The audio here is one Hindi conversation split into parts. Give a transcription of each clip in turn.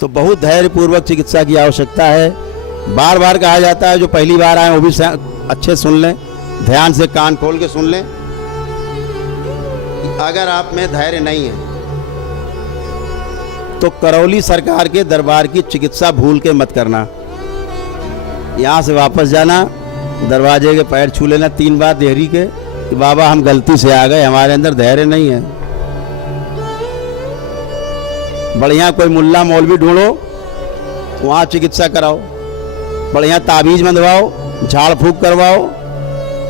तो बहुत धैर्यपूर्वक चिकित्सा की आवश्यकता है। बार बार कहा जाता है जो पहली बार आए वो भी अच्छे सुन लें, ध्यान से कान खोल के सुन लें। अगर आप में धैर्य नहीं है तो करौली सरकार के दरबार की चिकित्सा भूल के मत करना। यहाँ से वापस जाना, दरवाजे के पैर छू लेना 3 बार देहरी के कि बाबा हम गलती से आ गए, हमारे अंदर धैर्य नहीं है। बढ़िया कोई मुल्ला मौलवी ढूंढो, वहाँ चिकित्सा कराओ, बढ़िया ताबीज बंधवाओ, झाड़ फूक करवाओ,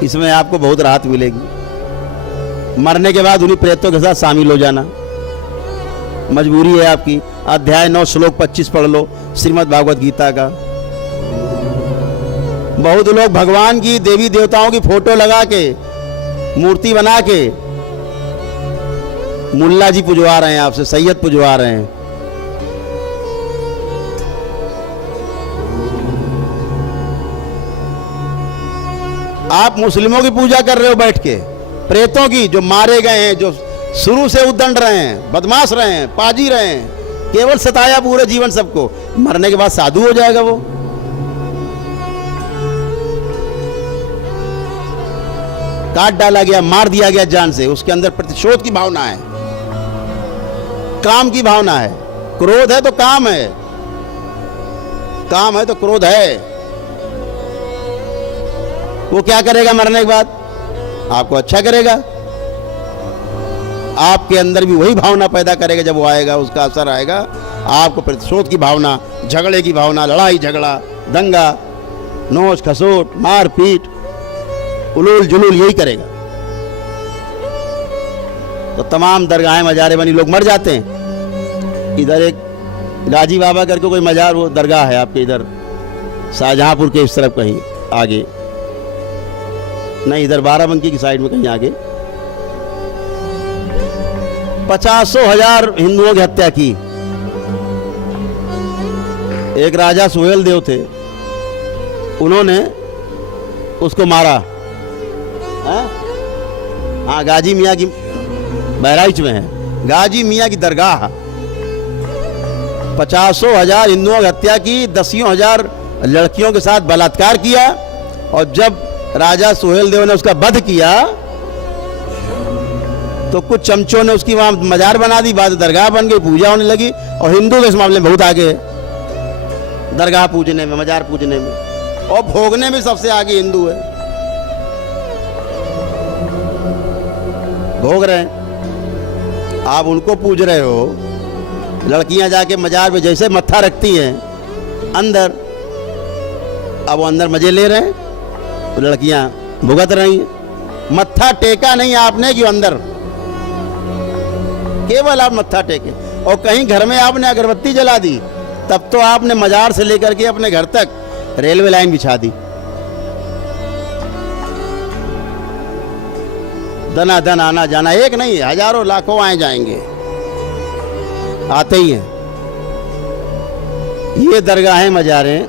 इसमें आपको बहुत राहत मिलेगी। मरने के बाद उन्हीं प्रेतों के साथ शामिल हो जाना, मजबूरी है आपकी। अध्याय 9 श्लोक 25 पढ़ लो श्रीमद् भागवत गीता का। बहुत लोग भगवान की, देवी देवताओं की फोटो लगा के, मूर्ति बना के मुल्ला जी पुजवा रहे हैं आपसे, सैयद पुजवा रहे हैं। आप मुस्लिमों की पूजा कर रहे हो बैठ के, प्रेतों की जो मारे गए हैं, जो शुरू से उद्दंड रहे हैं, बदमाश रहे हैं, पाजी रहे हैं, केवल सताया पूरे जीवन सबको, मरने के बाद साधु हो जाएगा वो। काट डाला गया, मार दिया गया जान से, उसके अंदर प्रतिशोध की भावना है, काम की भावना है। क्रोध है तो काम है, काम है तो क्रोध है। वो क्या करेगा मरने के बाद? आपको अच्छा करेगा, आपके अंदर भी वही भावना पैदा करेगा। जब वो आएगा, उसका असर आएगा, आपको प्रतिशोध की भावना, झगड़े की भावना, लड़ाई झगड़ा, दंगा, नोच खसोट, मार पीट, उलूल जुलूल, यही करेगा। तो तमाम दरगाहें मजारे बनी, लोग मर जाते हैं। इधर एक गाजी बाबा करके कोई मजार, वो दरगाह है आपके इधर शाहजहांपुर के इस तरफ कहीं आगे, नहीं इधर बाराबंकी की साइड में कहीं आगे, 50,000 हिंदुओं की हत्या की। एक राजा सुहेल देव थे, उन्होंने उसको मारा। हाँ, गाजी मियाँ की, बहराइच में है गाजी मियाँ की दरगाह। 50,000 हिंदुओं की हत्या की, 10,000 लड़कियों के साथ बलात्कार किया। और जब राजा सुहेल देव ने उसका वध किया तो कुछ चमचों ने उसकी वहां मजार बना दी, बाद दरगाह बन गई, पूजा होने लगी। और हिंदू इस मामले में बहुत आगे है, दरगाह पूजने में, मजार पूजने में, और भोगने में सबसे आगे हिंदू है। भोग रहे हैं, आप उनको पूज रहे हो। लड़कियां जाके मजार पे जैसे मत्था रखती हैं अंदर, अब वो अंदर मजे ले रहे हैं, तो लड़कियां भुगत रही हैं। मत्था टेका नहीं आपने कि अंदर, केवल आप मत्था टेके। और कहीं घर में आपने अगरबत्ती जला दी, तब तो आपने मजार से लेकर के अपने घर तक रेलवे लाइन बिछा दी। दना दन आना जाना, एक नहीं हजारों लाखों आए जाएंगे, आते ही हैं। ये दरगाहें मजारें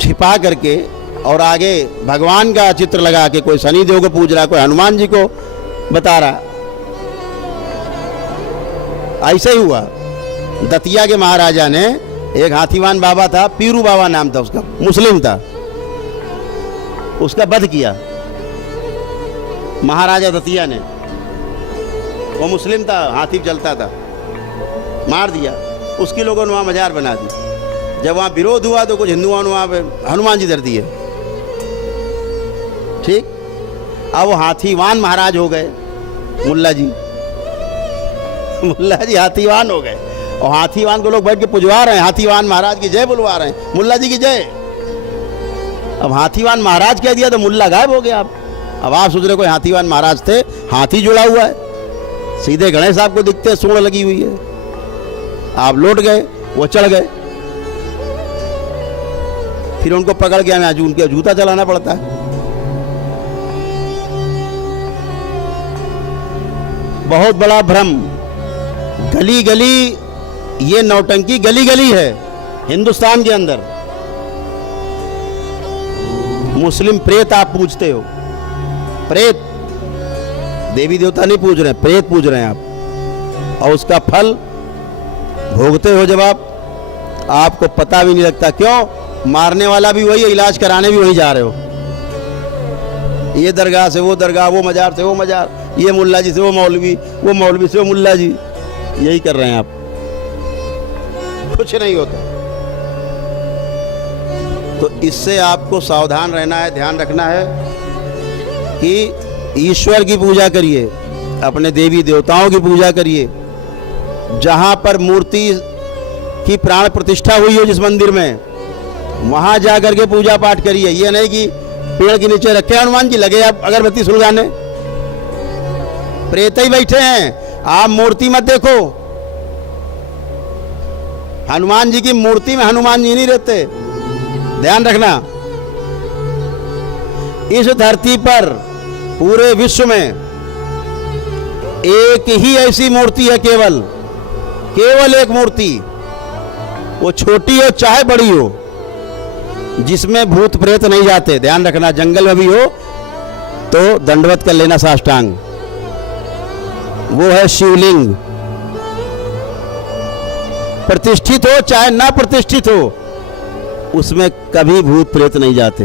छिपा करके और आगे भगवान का चित्र लगा के, कोई शनि देव को पूज रहा, कोई हनुमान जी को बता रहा। ऐसे ही हुआ। दतिया के महाराजा ने, एक हाथीवान बाबा था, पीरू बाबा नाम था उसका, मुस्लिम था, उसका वध किया महाराजा दतिया ने। वो मुस्लिम था, हाथी चलता था, मार दिया। उसके लोगों ने वहाँ मजार बना दी। जब वहाँ विरोध हुआ तो कुछ हिंदुओं ने वहाँ पे हनुमान जी धर दिए। ठीक, अब वो हाथीवान महाराज हो गए, मुल्ला जी हाथीवान हो गए। और हाथीवान को लोग बैठ के पुजवा रहे हैं, हाथीवान महाराज की जय बुलवा रहे हैं, मुल्ला जी की जय। अब हाथीवान महाराज कह दिया तो मुल्ला गायब हो गया। अब आप सोच रहे कोई हाथीवान महाराज थे, हाथी जुड़ा हुआ है, सीधे गणेश साहब को दिखते हैं, सूंड लगी हुई है। आप लौट गए, वो चढ़ गए, फिर उनको पकड़ के हमें उनके जूता चलाना पड़ता है। बहुत बड़ा भ्रम। गली गली, ये नौटंकी गली गली है हिंदुस्तान के अंदर। मुस्लिम प्रेत आप पूजते हो, प्रेत, देवी देवता नहीं पूज रहे, प्रेत पूज रहे हैं आप। और उसका फल भोगते हो जब आप, आपको पता भी नहीं लगता। क्यों? मारने वाला भी वही है, इलाज कराने भी वही जा रहे हो। ये दरगाह से वो दरगाह, वो मजार से वो मजार, ये मुल्ला जी से वो मौलवी से वो मुल्ला जी, यही कर रहे हैं आप, कुछ नहीं होता। तो इससे आपको सावधान रहना है, ध्यान रखना है कि ईश्वर की पूजा करिए, अपने देवी देवताओं की पूजा करिए। जहाँ पर मूर्ति की प्राण प्रतिष्ठा हुई हो जिस मंदिर में, वहाँ जा करके पूजा पाठ करिए। ये नहीं कि पेड़ के नीचे रखे हनुमान जी, लगे आप अगरबत्ती सुलगाने, प्रेत ही बैठे हैं। आप मूर्ति मत देखो, हनुमान जी की मूर्ति में हनुमान जी नहीं रहते, ध्यान रखना। इस धरती पर पूरे विश्व में एक ही ऐसी मूर्ति है, केवल एक मूर्ति, वो छोटी हो चाहे बड़ी हो, जिसमें भूत प्रेत नहीं जाते। ध्यान रखना, जंगल में भी हो तो दंडवत कर लेना साष्टांग। वो है शिवलिंग। प्रतिष्ठित हो चाहे ना प्रतिष्ठित हो, उसमें कभी भूत प्रेत नहीं जाते।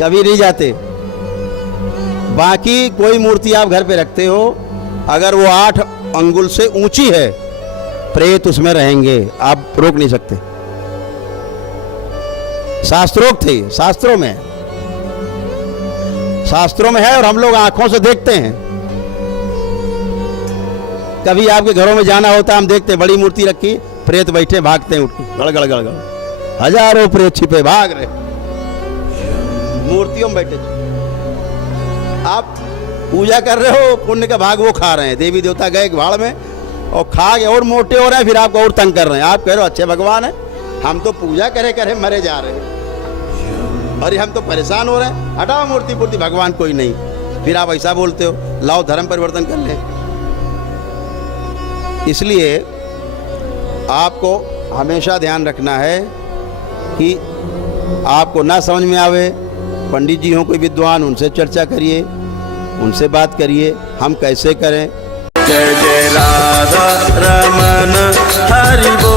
कभी नहीं जाते। बाकी कोई मूर्ति आप घर पे रखते हो, अगर वो 8 अंगुल से ऊंची है, प्रेत उसमें रहेंगे, आप रोक नहीं सकते। शास्त्रोक्त थे, शास्त्रों में है और हम लोग आंखों से देखते हैं। कभी आपके घरों में जाना होता है, हम देखते हैं बड़ी मूर्ति रखी, प्रेत बैठे, भागते हैं उठ के, गड़गड़ गड़गड़, हजारों प्रेत छिपे भाग रहे, मूर्तियों में बैठे। आप पूजा कर रहे हो, पुण्य का भाग वो खा रहे हैं। देवी देवता गए भाड़ में और खा के और मोटे हो रहे हैं, फिर आपको और तंग कर रहे हैं। आप कह रहे हो अच्छे भगवान है, हम तो पूजा करे मरे जा रहे हैं, अरे हम तो परेशान हो रहे हैं, हटाओ मूर्ति भगवान कोई नहीं। फिर आप ऐसा बोलते हो, लाओ धर्म परिवर्तन कर लें। इसलिए आपको हमेशा ध्यान रखना है कि आपको ना समझ में आवे, पंडित जी हों कोई विद्वान, उनसे चर्चा करिए, उनसे बात करिए हम कैसे करें। जय जय राधा रमन हरि बोल।